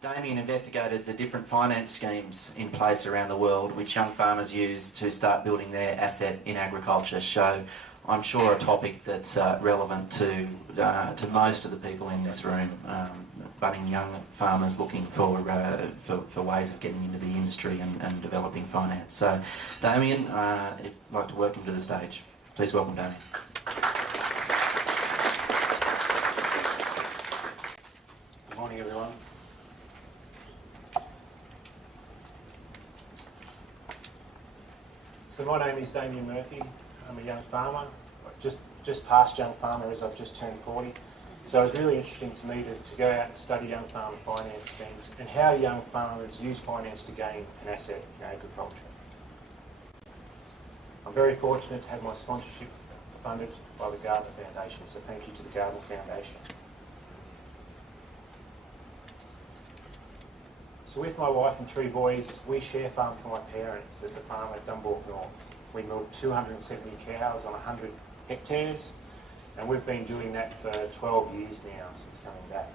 Damian investigated the different finance schemes in place around the world which young farmers use to start building their asset in agriculture. So I'm sure a topic that's relevant to most of the people in this room, budding young farmers looking for ways of getting into the industry and developing finance. So Damian, I'd like to welcome to the stage. Please welcome Damian. Good morning, everyone. So my name is Damian Murphy. I'm a young farmer, just past young farmer as I've just turned 40. So it was really interesting to me to go out and study young farmer finance schemes and how young farmers use finance to gain an asset in agriculture. I'm very fortunate to have my sponsorship funded by the Gardner Foundation, so thank you to the Gardner Foundation. So with my wife and 3 boys, we share farm for my parents at the farm at Dundalk North. We milk 270 cows on 100 hectares, and we've been doing that for 12 years now since coming back.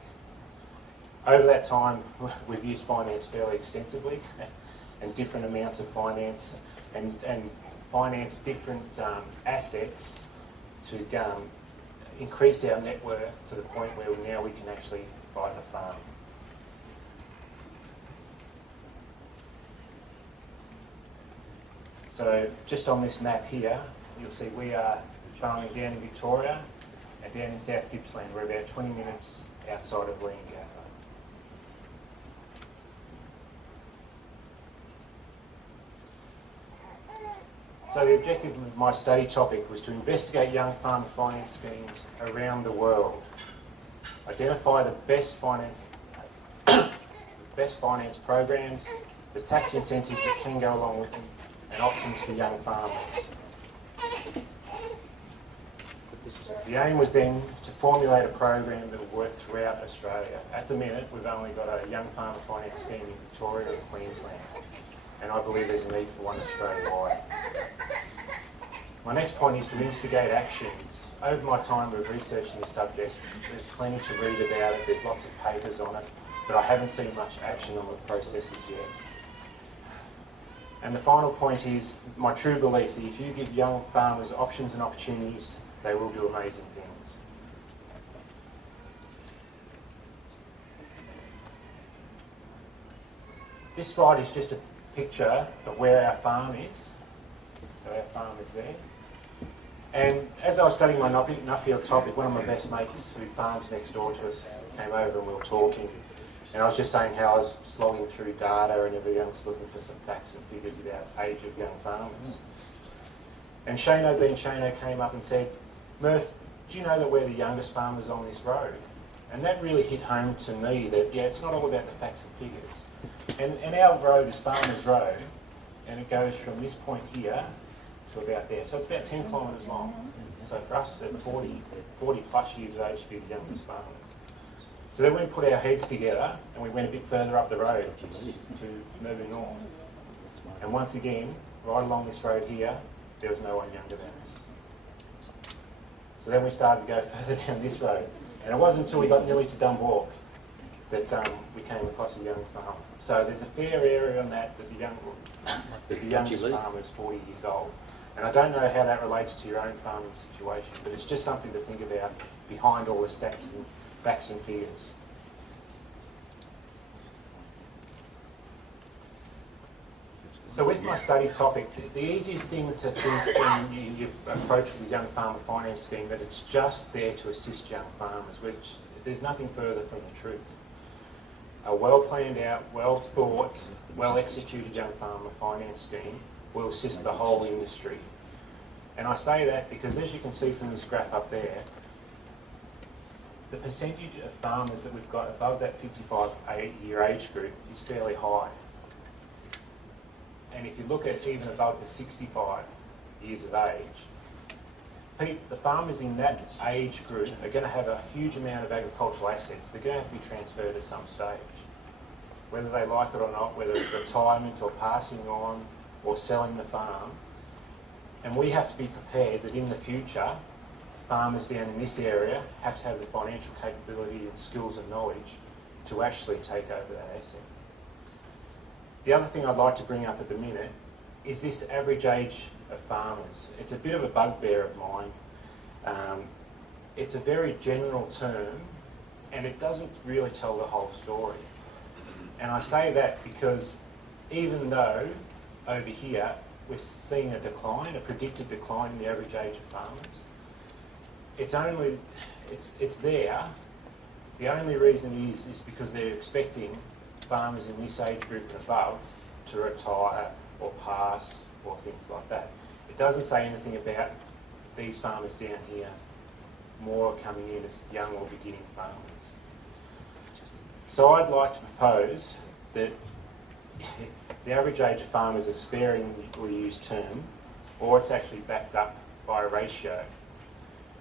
Over that time, we've used finance fairly extensively, and different amounts of finance, and finance different assets to increase our net worth to the point where now we can actually buy the farm. So just on this map here, you'll see we are farming down in Victoria and down in South Gippsland. We're about 20 minutes outside of Leongatha. So the objective of my study topic was to investigate young farmer finance schemes around the world, identify the best finance programs, the tax incentives that can go along with them, and options for young farmers. The aim was then to formulate a program that would work throughout Australia. At the minute, we've only got a young farmer finance scheme in Victoria and Queensland, and I believe there's a need for one Australia-wide. My next point is to instigate actions. Over my time of researching the subject, there's plenty to read about it, there's lots of papers on it, but I haven't seen much action on the processes yet. And the final point is my true belief that if you give young farmers options and opportunities, they will do amazing things. This slide is just a picture of where our farm is. So our farm is there. And as I was studying my Nuffield topic, one of my best mates who farms next door to us came over and we were talking. And I was just saying how I was slogging through data and everything else looking for some facts and figures about age of young farmers. And Shano being Shano came up and said, Murph, do you know that we're the youngest farmers on this road? And that really hit home to me that, yeah, it's not all about the facts and figures. And our road is Farmers Road, and it goes from this point here to about there. So it's about 10 kilometres long. So for us at 40 plus years of age to be the youngest farmers. So then we put our heads together and we went a bit further up the road to moving north. And once again, right along this road here, there was no one younger than us. So then we started to go further down this road. And it wasn't until we got nearly to Dundalk that we came across a young farm. So there's a fair area on that the youngest farmer is 40 years old. And I don't know how that relates to your own farming situation, but it's just something to think about behind all the stats and facts and figures. So with my study topic, the easiest thing to think when you approach the young farmer finance scheme that it's just there to assist young farmers, which there's nothing further from the truth. A well planned out, well thought, well executed young farmer finance scheme will assist the whole industry. And I say that because as you can see from this graph up there, the percentage of farmers that we've got above that 55-year age group is fairly high. And if you look at even above the 65 years of age, the farmers in that age group are going to have a huge amount of agricultural assets. They're going to have to be transferred at some stage. Whether they like it or not, whether it's retirement or passing on or selling the farm. And we have to be prepared that in the future, farmers down in this area have to have the financial capability and skills and knowledge to actually take over that asset. The other thing I'd like to bring up at the minute is this average age of farmers. It's a bit of a bugbear of mine. It's a very general term and it doesn't really tell the whole story. And I say that because even though over here we're seeing a decline, a predicted decline in the average age of farmers, it's there. The only reason is because they're expecting farmers in this age group and above to retire or pass or things like that. It doesn't say anything about these farmers down here more coming in as young or beginning farmers. So I'd like to propose that the average age of farmers is sparingly used term, or it's actually backed up by a ratio.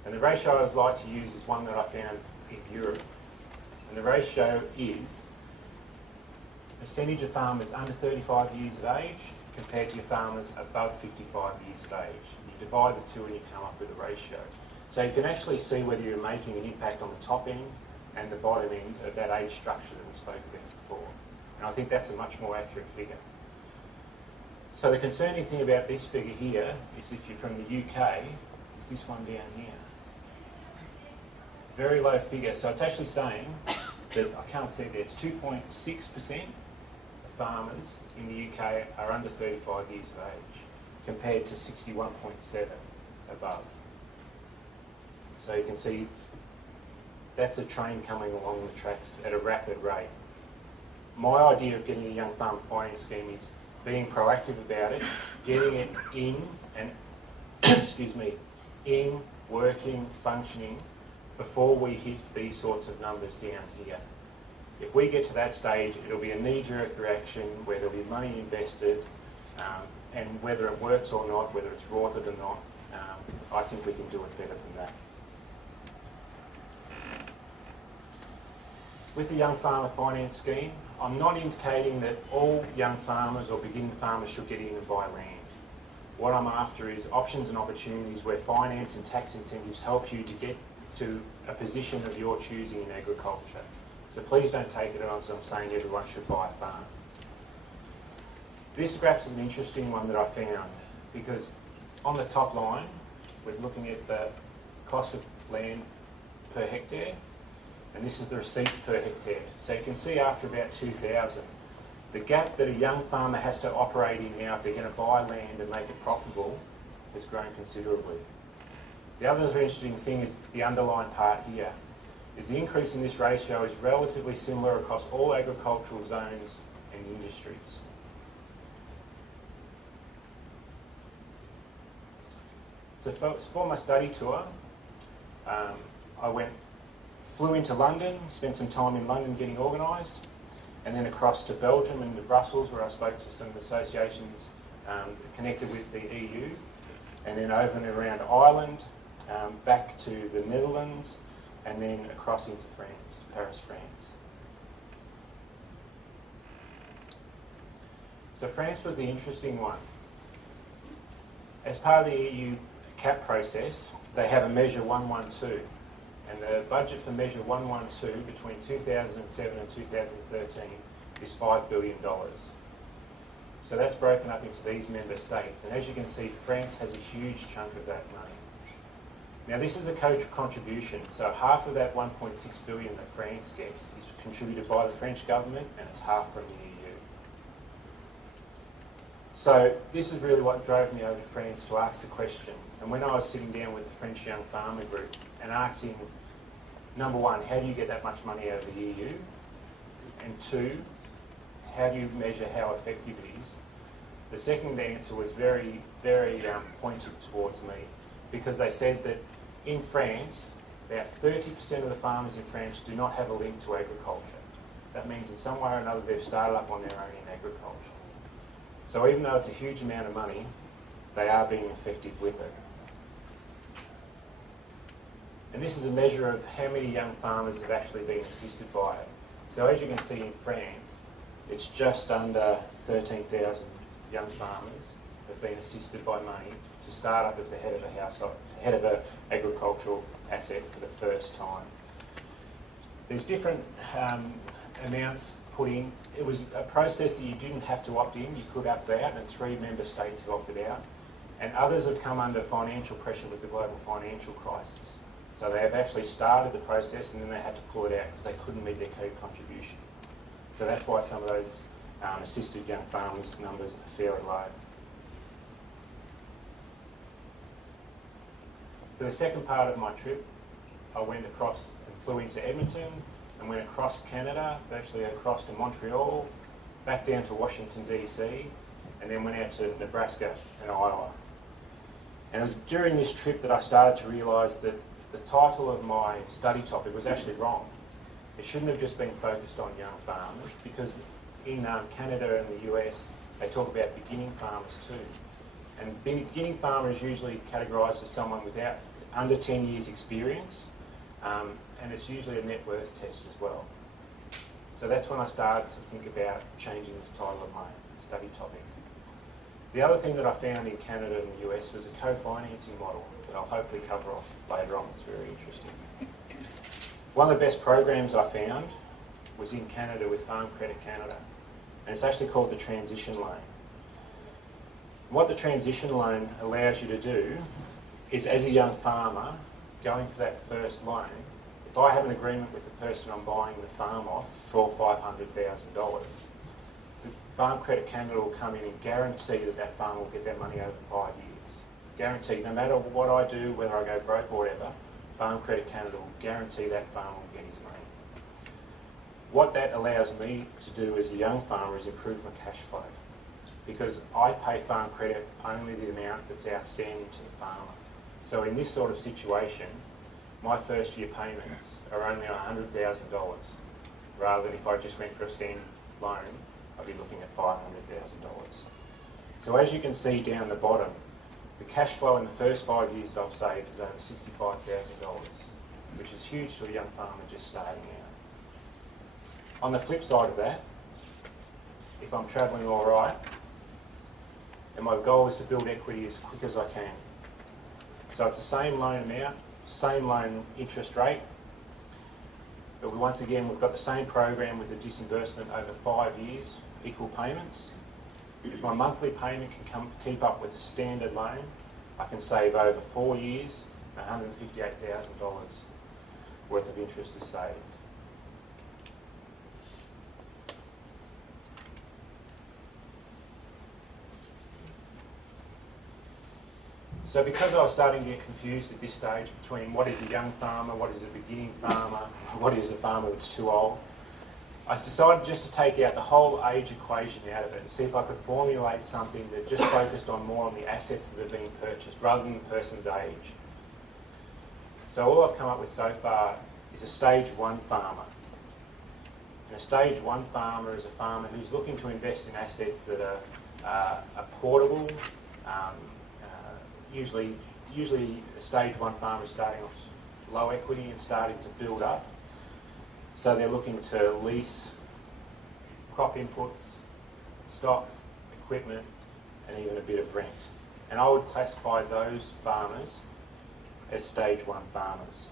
And the ratio I would like to use is one that I found in Europe. And the ratio is percentage of farmers under 35 years of age compared to your farmers above 55 years of age. You divide the two and you come up with a ratio. So you can actually see whether you're making an impact on the top end and the bottom end of that age structure that we spoke about before. And I think that's a much more accurate figure. So the concerning thing about this figure here is if you're from the UK, is this one down here. Very low figure. So it's actually saying that, I can't see there, it's 2.6% of farmers in the UK are under 35 years of age, compared to 61.7 above. So you can see that's a train coming along the tracks at a rapid rate. My idea of getting a young farmer finance scheme is being proactive about it, getting it in and, excuse me, in, working, functioning, before we hit these sorts of numbers down here. If we get to that stage, it'll be a knee-jerk reaction where there'll be money invested, and whether it works or not, whether it's rorted or not, I think we can do it better than that. With the Young Farmer Finance Scheme, I'm not indicating that all young farmers or beginning farmers should get in and buy land. What I'm after is options and opportunities where finance and tax incentives help you to get to a position of your choosing in agriculture. So please don't take it as I'm saying everyone should buy a farm. This graph is an interesting one that I found because on the top line, we're looking at the cost of land per hectare, and this is the receipts per hectare. So you can see after about 2000, the gap that a young farmer has to operate in now if they're going to buy land and make it profitable has grown considerably. The other interesting thing is the underlying part here, is the increase in this ratio is relatively similar across all agricultural zones and industries. So for my study tour, I flew into London, spent some time in London getting organised, and then across to Belgium and to Brussels where I spoke to some associations connected with the EU, and then over and around Ireland, back to the Netherlands, and then across into France, to Paris, France. So France was the interesting one. As part of the EU CAP process, they have a Measure 112, and the budget for Measure 112 between 2007 and 2013 is $5 billion. So that's broken up into these member states, and as you can see, France has a huge chunk of that money. Now this is a contribution, so half of that 1.6 billion that France gets is contributed by the French government and it's half from the EU. So this is really what drove me over to France to ask the question. And when I was sitting down with the French Young Farmer Group and asking, number one, how do you get that much money out of the EU? And two, how do you measure how effective it is? The second answer was very, very pointed towards me, because they said that in France, about 30% of the farmers in France do not have a link to agriculture. That means in some way or another they've started up on their own in agriculture. So even though it's a huge amount of money, they are being effective with it. And this is a measure of how many young farmers have actually been assisted by it. So as you can see in France, it's just under 13,000 young farmers have been assisted by money to start up as the head of a household, head of an agricultural asset for the first time. There's different amounts put in. It was a process that you didn't have to opt in, you could opt out, and 3 member states have opted out. And others have come under financial pressure with the global financial crisis. So they have actually started the process and then they had to pull it out because they couldn't meet their co-contribution. So that's why some of those assisted young farmers numbers are fairly low. For the second part of my trip, I went across and flew into Edmonton and went across Canada, virtually across to Montreal, back down to Washington DC, and then went out to Nebraska and Iowa. And it was during this trip that I started to realise that the title of my study topic was actually wrong. It shouldn't have just been focused on young farmers, because in Canada and the US, they talk about beginning farmers too. And beginning farmer is usually categorised as someone without under 10 years experience, and it's usually a net worth test as well. So that's when I started to think about changing the title of my study topic. The other thing that I found in Canada and the US was a co-financing model that I'll hopefully cover off later on. It's very interesting. One of the best programs I found was in Canada with Farm Credit Canada, and it's actually called the Transition Loan. What the Transition Loan allows you to do is, as a young farmer going for that first loan, if I have an agreement with the person I'm buying the farm off for $500,000, the Farm Credit Canada will come in and guarantee that that farmer will get their money over 5 years. Guarantee, no matter what I do, whether I go broke or whatever, Farm Credit Canada will guarantee that farmer will get his money. What that allows me to do as a young farmer is improve my cash flow, because I pay Farm Credit only the amount that's outstanding to the farmer. So in this sort of situation, my first year payments are only $100,000, rather than if I just went for a standard loan, I'd be looking at $500,000. So as you can see down the bottom, the cash flow in the first 5 years that I've saved is over $65,000, which is huge to a young farmer just starting out. On the flip side of that, if I'm travelling all right, and my goal is to build equity as quick as I can. So it's the same loan amount, same loan interest rate, but once again we've got the same program with a disbursement over 5 years, equal payments. If my monthly payment can keep up with a standard loan, I can save over 4 years, $158,000 worth of interest is saved. So because I was starting to get confused at this stage between what is a young farmer, what is a beginning farmer, what is a farmer that's too old, I decided just to take out the whole age equation out of it and see if I could formulate something that just focused on more on the assets that are being purchased rather than the person's age. So all I've come up with so far is a stage 1 farmer. And a stage 1 farmer is a farmer who's looking to invest in assets that are portable. Usually a stage 1 farmer is starting off low equity and starting to build up. So they're looking to lease crop inputs, stock, equipment, and even a bit of rent. And I would classify those farmers as stage 1 farmers.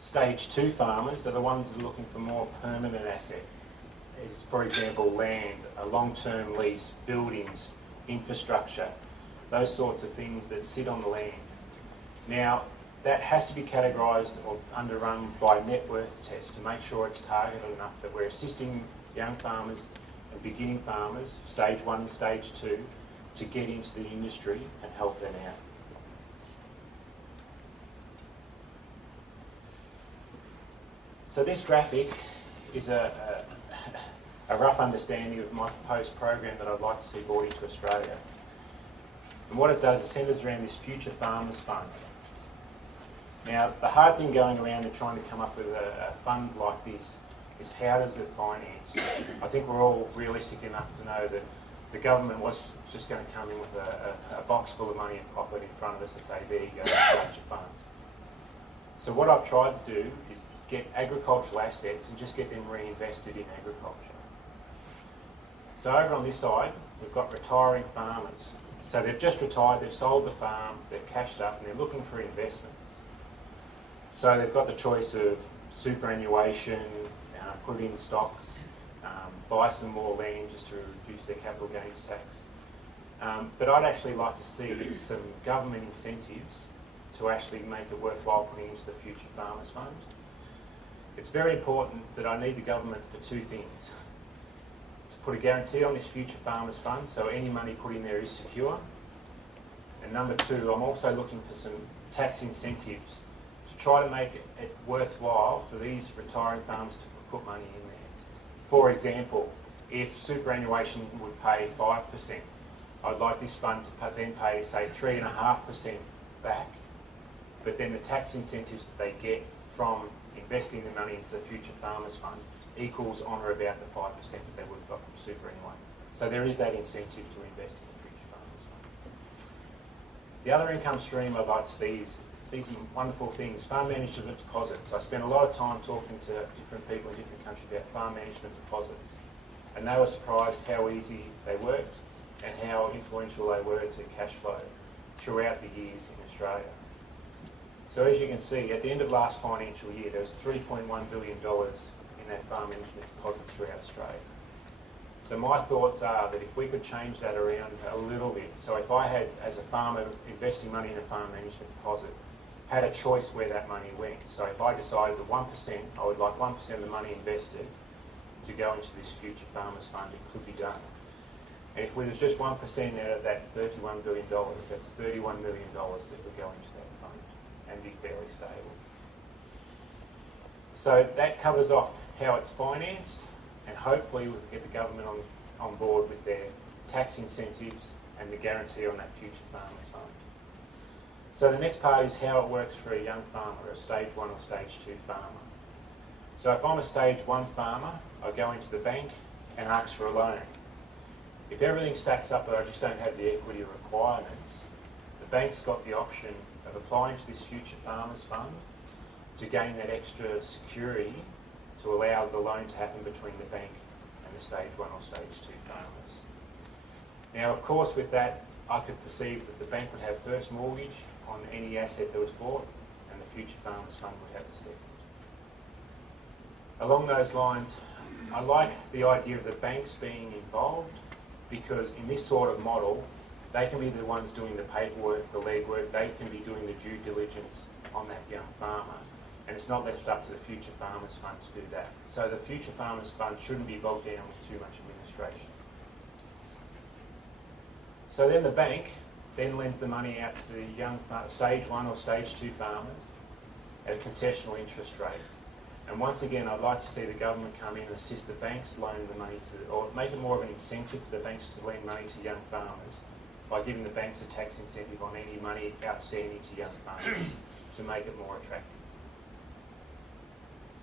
Stage 2 farmers are the ones that are looking for more permanent asset. Is, for example, land, a long-term lease, buildings, infrastructure, those sorts of things that sit on the land. Now, that has to be categorised or underrun by a net worth test to make sure it's targeted enough that we're assisting young farmers and beginning farmers, stage 1 and stage 2, to get into the industry and help them out. So this graphic is a rough understanding of my proposed program that I'd like to see brought into Australia. And what it does is centres around this Future Farmers Fund. Now, the hard thing going around and trying to come up with a fund like this is how does it finance? I think we're all realistic enough to know that the government was just going to come in with a box full of money and pop it in front of us and say, there you go, start your fund. So what I've tried to do is get agricultural assets and just get them reinvested in agriculture. So over on this side, we've got retiring farmers. So they've just retired, they've sold the farm, they've cashed up and they're looking for investments. So they've got the choice of superannuation, put in stocks, buy some more land just to reduce their capital gains tax. But I'd actually like to see some government incentives to actually make it worthwhile putting into the Future Farmers Fund. It's very important that I need the government for two things. To put a guarantee on this Future Farmers Fund so any money put in there is secure. And number two, I'm also looking for some tax incentives to try to make it worthwhile for these retiring farmers to put money in there. For example, if superannuation would pay 5%, I'd like this fund to then pay, say, 3.5% back, but then the tax incentives that they get from investing the money into the Future Farmers Fund equals on or about the 5% that they would have got from superannuation. So there is that incentive to invest in the Future Farmers Fund. The other income stream I'd like to see is these wonderful things, farm management deposits. I spent a lot of time talking to different people in different countries about farm management deposits, and they were surprised how easy they worked and how influential they were to cash flow throughout the years in Australia. So as you can see, at the end of last financial year, there was $3.1 billion in that farm management deposits throughout Australia. So my thoughts are that if we could change that around a little bit, so if I had, as a farmer, investing money in a farm management deposit, had a choice where that money went. So if I decided that 1%, I would like 1% of the money invested to go into this Future Farmers Fund, it could be done. And if we was just 1% out of that $31 billion, that's $31 million that would go into that fund and be fairly stable. So that covers off how it's financed, and hopefully we can get the government on board with their tax incentives and the guarantee on that Future Farmers Fund. So the next part is how it works for a young farmer, a stage 1 or stage 2 farmer. So if I'm a stage 1 farmer, I go into the bank and ask for a loan. If everything stacks up but I just don't have the equity requirements, the bank's got the option of applying to this Future Farmers Fund to gain that extra security to allow the loan to happen between the bank and the stage 1 or stage 2 farmers. Now, of course, with that, I could perceive that the bank would have first mortgage on any asset that was bought, and the Future Farmers Fund would have the second. Along those lines, I like the idea of the banks being involved, because in this sort of model, they can be the ones doing the paperwork, the legwork, they can be doing the due diligence on that young farmer, and it's not left up to the Future Farmers Fund to do that. So the Future Farmers Fund shouldn't be bogged down with too much administration. So then the bank then lends the money out to the young stage 1 or stage 2 farmers at a concessional interest rate. And once again, I'd like to see the government come in and assist the banks loaning the money to, or make it more of an incentive for the banks to lend money to young farmers by giving the banks a tax incentive on any money outstanding to young farmers to make it more attractive.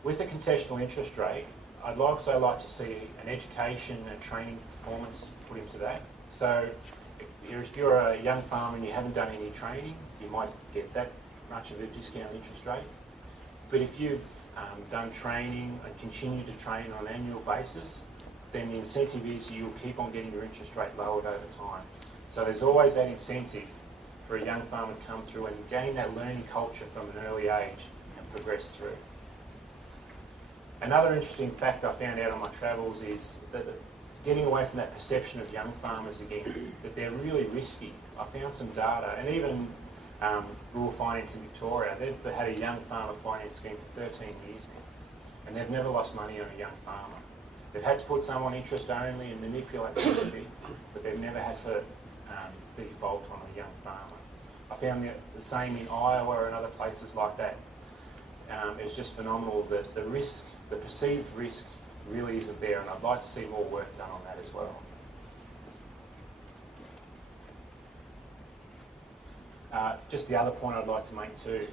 With the concessional interest rate, I'd also like to see an education and training performance put into that. So if you're a young farmer and you haven't done any training, you might get that much of a discount interest rate. But if you've done training and continue to train on an annual basis, then the incentive is you'll keep on getting your interest rate lowered over time. So there's always that incentive for a young farmer to come through and gain that learning culture from an early age and progress through. Another interesting fact I found out on my travels is that getting away from that perception of young farmers again, that they're really risky. I found some data, and even Rural Finance in Victoria, they've had a young farmer finance scheme for 13 years now, and they've never lost money on a young farmer. They've had to put some on interest only and manipulate the equity, but they've never had to default on a young farmer. I found the same in Iowa and other places like that. It's just phenomenal that the risk, the perceived risk, really isn't there, and I'd like to see more work done on that as well. Just the other point I'd like to make too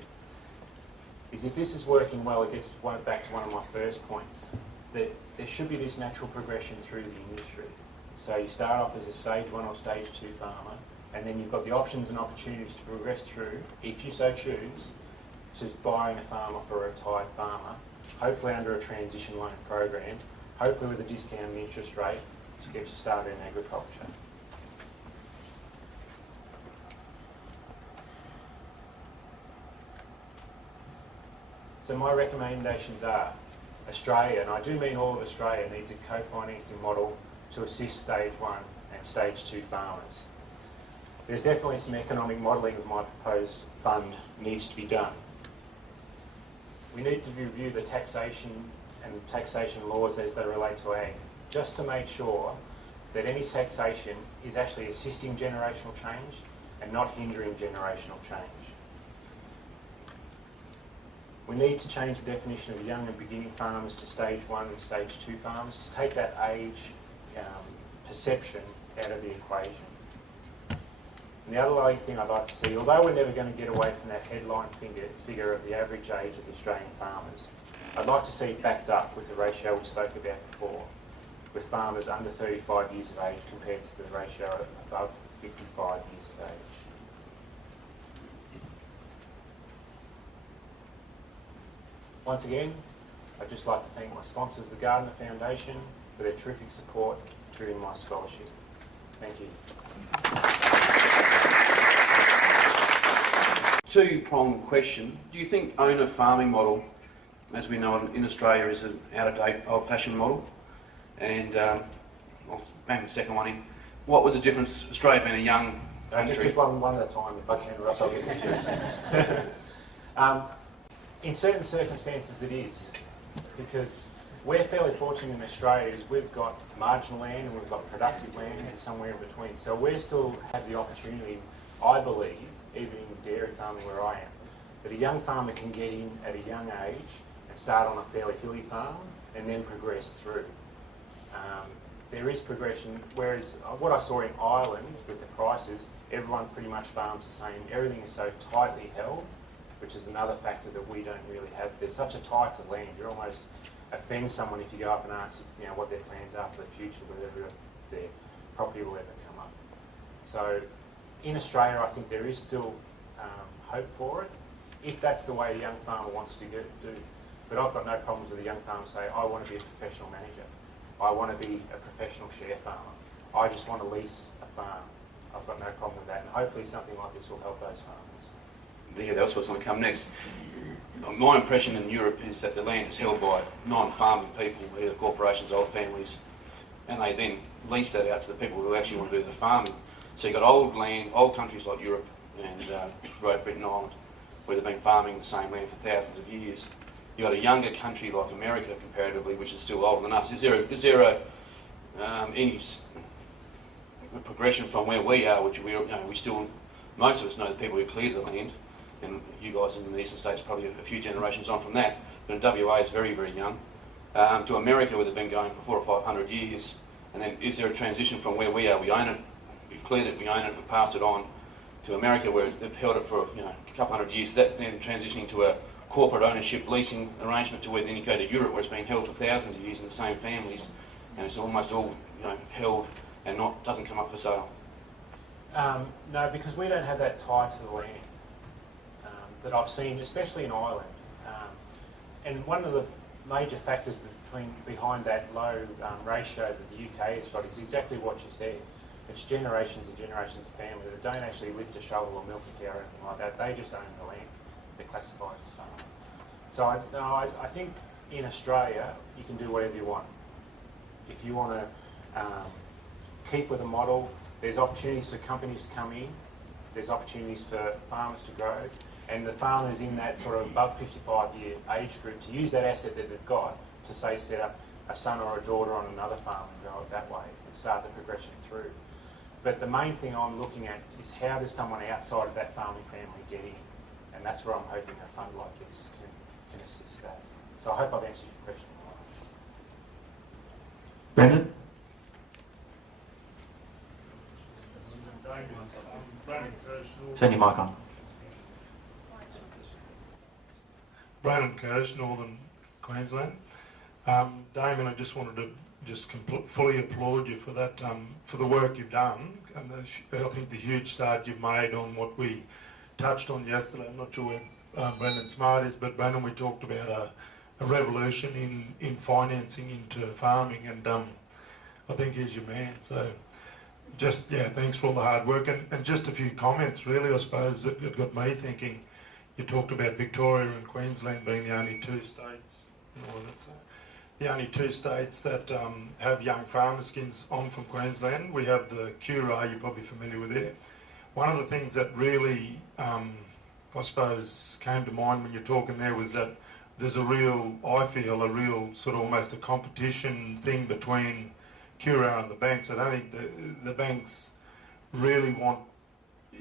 is if this is working well, it gets back to one of my first points, that there should be this natural progression through the industry. So you start off as a stage 1 or stage 2 farmer, and then you've got the options and opportunities to progress through, if you so choose, to buying a farm off a retired farmer, hopefully under a transition loan program, hopefully with a discounted interest rate to get you started in agriculture. So my recommendations are Australia, and I do mean all of Australia, needs a co-financing model to assist stage 1 and stage 2 farmers. There's definitely some economic modelling that my proposed fund needs to be done. We need to review the taxation and taxation laws as they relate to ag, just to make sure that any taxation is actually assisting generational change and not hindering generational change. We need to change the definition of young and beginning farmers to stage 1 and stage 2 farmers to take that age perception out of the equation. And the other thing I'd like to see, although we're never going to get away from that headline figure of the average age of the Australian farmers, I'd like to see it backed up with the ratio we spoke about before, with farmers under 35 years of age compared to the ratio above 55 years of age. Once again, I'd just like to thank my sponsors, the Gardner Foundation, for their terrific support during my scholarship. Thank you. Two-pronged question. Do you think owner farming model, as we know it in Australia, is an out-of-date, old-fashioned model? And I'll bang the second one in. What was the difference, Australia being a young country? Just one at a time, if I can, or else I'll get confused. In certain circumstances it is, because we're fairly fortunate in Australia is we've got marginal land and we've got productive land and somewhere in between. So we still have the opportunity, I believe, even in dairy farming where I am, that a young farmer can get in at a young age and start on a fairly hilly farm and then progress through. There is progression, whereas what I saw in Ireland with the prices, everyone pretty much farms the same. Everything is so tightly held, which is another factor that we don't really have. There's such a tie to land. You almost offend someone if you go up and ask what their plans are for the future, whether their property will ever come up. So in Australia, I think there is still hope for it, if that's the way a young farmer wants to do. But I've got no problems with a young farmer saying, I want to be a professional manager. I want to be a professional share farmer. I just want to lease a farm. I've got no problem with that. And hopefully something like this will help those farmers. Yeah, that's what's going to come next. My impression in Europe is that the land is held by non-farming people, either corporations, old families, and they then lease that out to the people who actually want to do the farming. So you've got old land, old countries like Europe and Great Britain, Ireland, where they've been farming the same land for thousands of years. You've got a younger country like America, comparatively, which is still older than us. Is there any progression from where we are, which we still, most of us know the people who cleared the land, and you guys in the eastern states are probably a few generations on from that, but in WA is very, very young, to America where they've been going for 400 or 500 years, and then is there a transition from where we are, we own it, we've cleared it, we own it, we pass it on, to America where they've held it for a couple hundred years, is that then transitioning to a corporate ownership leasing arrangement to where then you go to Europe where it's been held for thousands of years in the same families, and it's almost all held and doesn't come up for sale? No, because we don't have that tie to the land that I've seen, especially in Ireland. And one of the major factors behind that low ratio that the UK has got is exactly what you said. It's generations and generations of family that don't actually lift a shovel or milk a cow or anything like that. They just own the land. They're classified as a farm. So I think in Australia you can do whatever you want. If you want to keep with a model, there's opportunities for companies to come in, there's opportunities for farmers to grow, and the farmers in that sort of above 55-year age group to use that asset that they've got to, say, set up a son or a daughter on another farm and grow it that way and start the progression through. But the main thing I'm looking at is how does someone outside of that farming family get in? And that's where I'm hoping a fund like this can assist that. So I hope I've answered your question. Brendan? Turn your mic on. Brandon Curtis, Northern Queensland. Damian, I just wanted to fully applaud you for that, for the work you've done, and I think the huge start you've made on what we touched on yesterday. I'm not sure where Brendan Smart is, but Brendan, we talked about a revolution in financing into farming, and I think he's your man. So thanks for all the hard work, and just a few comments really, I suppose, that got me thinking. you talked about Victoria and Queensland being the only two states, or that's the only two states that have young farmer schemes on from Queensland. We have the QRA, you're probably familiar with it. One of the things that really, I suppose, came to mind when you're talking there was that there's a real, I feel, a real sort of almost a competition thing between QRA and the banks. I don't think the banks really want,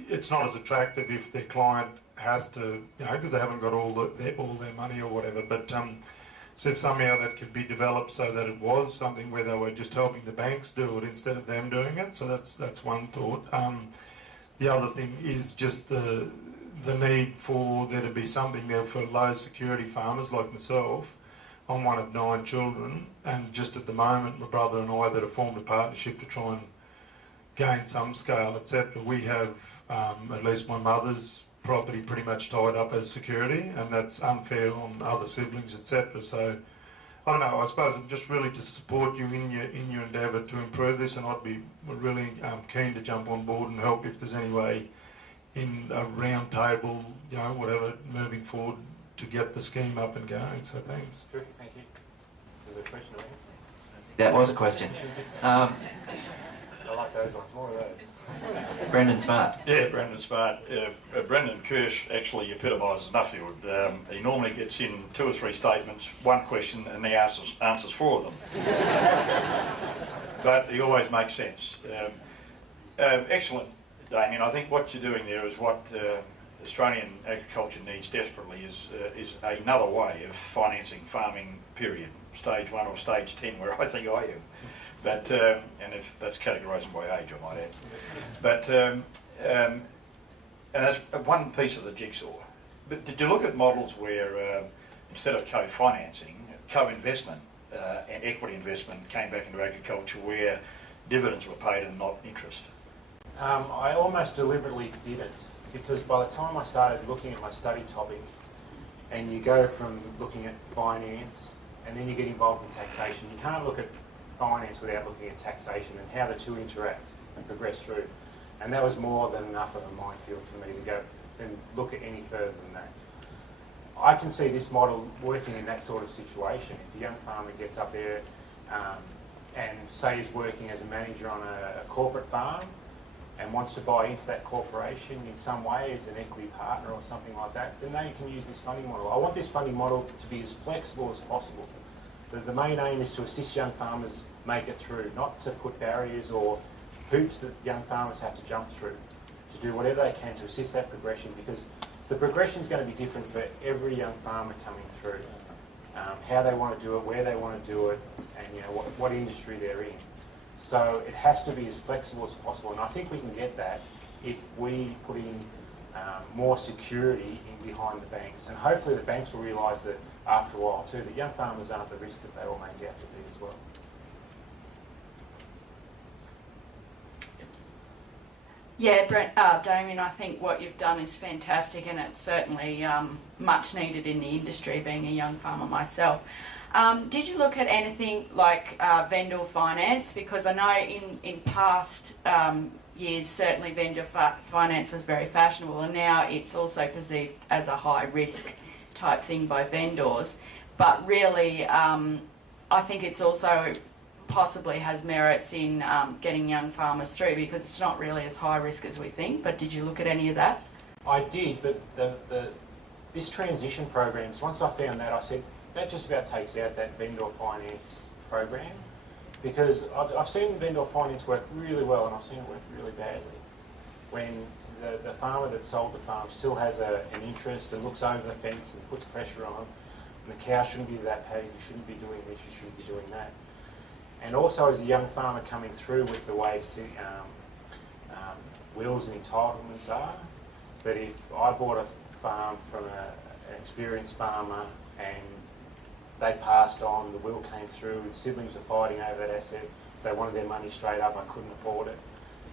it's not as attractive if their client has to, because they haven't got all their money or whatever, but so if somehow that could be developed so that it was something where they were just helping the banks do it instead of them doing it. So that's one thought. The other thing is just the need for there to be something there for low security farmers like myself. I'm one of 9 children, and just at the moment my brother and I that have formed a partnership to try and gain some scale, etc. We have at least my mother's property pretty much tied up as security, and that's unfair on other siblings, etc. So I don't know, I suppose I'm just really to support you in your endeavour to improve this, and I'd be really keen to jump on board and help if there's any way in a round table, whatever, moving forward to get the scheme up and going. So thanks. Terrific, thank you. Was there a question? That was a question. I like those ones, more of those. Brendan Smart. Yeah, Brendan Smart. Brendan Kirsch actually epitomises Nuffield. He normally gets in 2 or 3 statements, one question, and he answers 4 of them. But he always makes sense. Excellent, Damian. I think what you're doing there is what Australian agriculture needs desperately is another way of financing farming, period. Stage 1 or stage 10, where I think I am. But, and if that's categorising by age, I might add. But, and that's one piece of the jigsaw. But did you look at models where instead of co-financing, co-investment and equity investment came back into agriculture where dividends were paid and not interest? I almost deliberately didn't, because by the time I started looking at my study topic, and you go from looking at finance and then you get involved in taxation, you can't look at finance without looking at taxation and how the two interact and progress through. And that was more than enough of a minefield for me to go and look at any further than that. I can see this model working in that sort of situation. If a young farmer gets up there and say he's working as a manager on a corporate farm and wants to buy into that corporation in some way as an equity partner or something like that, then they can use this funding model. I want this funding model to be as flexible as possible. The main aim is to assist young farmers make it through, not to put barriers or hoops that young farmers have to jump through, to do whatever they can to assist that progression, because the progression is going to be different for every young farmer coming through. How they want to do it, where they want to do it, and what industry they're in. So it has to be as flexible as possible, and I think we can get that if we put in more security in behind the banks, and hopefully the banks will realise that after a while too, that young farmers aren't the risk that they all make out to be as well. Yeah, Damian, I think what you've done is fantastic, and it's certainly much needed in the industry, being a young farmer myself. Did you look at anything like vendor finance? Because I know in past years, certainly vendor finance was very fashionable, and now it's also perceived as a high risk type thing by vendors. But really, I think it's also possibly has merits in getting young farmers through, because it's not really as high risk as we think. But did you look at any of that? I did, but this transition programs, once I found that, I said, that just about takes out that vendor finance program, because I've seen vendor finance work really well, and I've seen it work really badly. When the farmer that sold the farm still has an interest and looks over the fence and puts pressure on, and the cow shouldn't be that paddy, you shouldn't be doing this, you shouldn't be doing that. And also as a young farmer coming through with the way wills and entitlements are, that if I bought a farm from an experienced farmer and they passed on, the will came through, and siblings were fighting over that asset, if they wanted their money straight up, I couldn't afford it.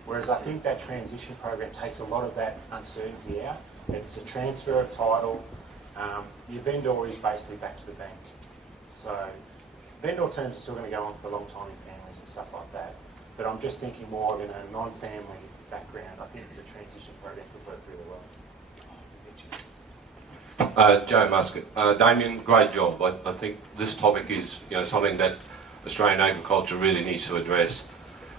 Whereas I think that transition program takes a lot of that uncertainty out. It's a transfer of title. Your vendor is basically back to the bank. So vendor terms are still going to go on for a long time in families and stuff like that. But I'm just thinking more of in a non-family background. I think the transition program could work really well. Joe Muscat. Damian, great job. I think this topic is something that Australian agriculture really needs to address.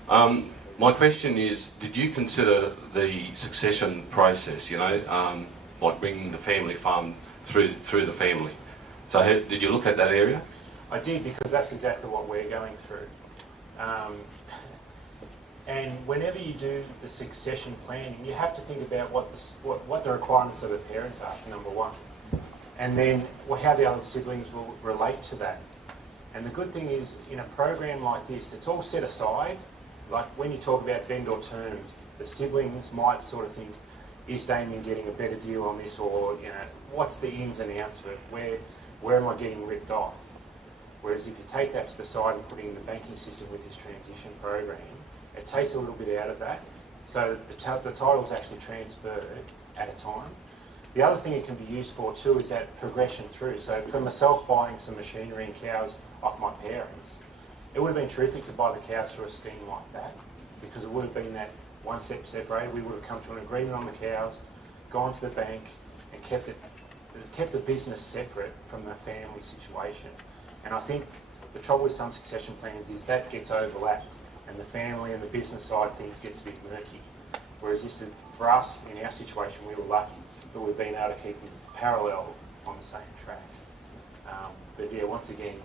My question is, did you consider the succession process, like bringing the family farm through the family? So did you look at that area? I did, because that's exactly what we're going through. And whenever you do the succession planning, you have to think about what the requirements of the parents are, number one. And then how the other siblings will relate to that. And the good thing is, in a program like this, it's all set aside. Like when you talk about vendor terms, the siblings might sort of think, is Damian getting a better deal on this, or what's the ins and outs of it? Where am I getting ripped off? Whereas if you take that to the side and put it in the banking system with this transition program, it takes a little bit out of that. So the title's actually transferred at a time. The other thing it can be used for too is that progression through. So for myself buying some machinery and cows off my parents, it would have been terrific to buy the cows through a scheme like that, because it would have been that one step separated. We would have come to an agreement on the cows, gone to the bank and kept the business separate from the family situation. And I think the trouble with some succession plans is that gets overlapped, and the family and the business side of things gets a bit murky. Whereas this is, for us, in our situation, we were lucky that we've been able to keep them parallel on the same track. But yeah, once again,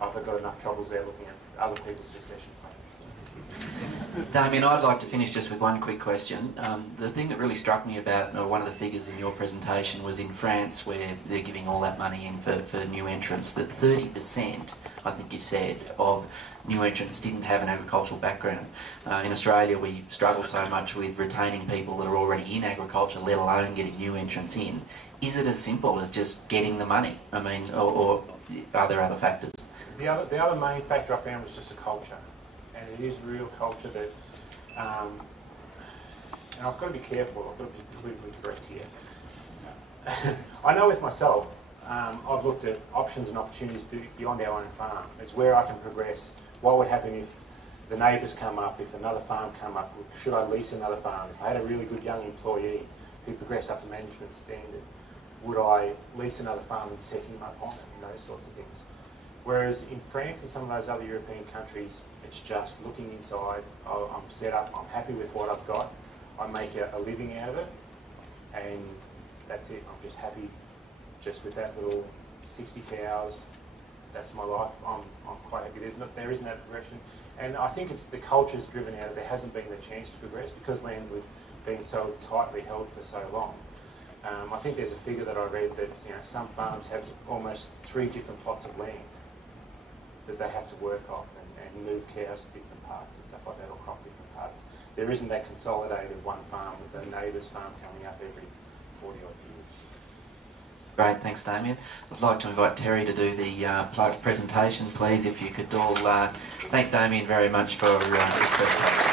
I've got enough troubles there looking at other people's succession plans. Damian, I'd like to finish just with one quick question. The thing that really struck me about one of the figures in your presentation was in France, where they're giving all that money in for new entrants, that 30%, I think you said, of new entrants didn't have an agricultural background. In Australia, we struggle so much with retaining people that are already in agriculture, let alone getting new entrants in. Is it as simple as just getting the money? I mean, or are there other factors? The other main factor I found was just a culture. And it is real culture that, and I've got to be careful, I've got to be politically correct here. I know with myself, I've looked at options and opportunities beyond our own farm. It's where I can progress. What would happen if the neighbours come up, if another farm come up? Should I lease another farm? If I had a really good young employee who progressed up to management standard, would I lease another farm and set him up on it, and those sorts of things. Whereas in France and some of those other European countries, it's just looking inside. I'm set up, I'm happy with what I've got, I make a living out of it, and that's it. I'm just happy just with that little 60 cows. That's my life. I'm quite happy. There isn't that progression. And I think it's the culture's driven out of there hasn't been the chance to progress because land's been so tightly held for so long. I think there's a figure that I read that some farms have almost 3 different plots of land that they have to work off and move cows to different parts and stuff like that, or crop different parts. There isn't that consolidated one farm with a neighbour's farm coming up every 40 odd years. Great, thanks Damian. I'd like to invite Terry to do the presentation, please, if you could all thank Damian very much for his presentation.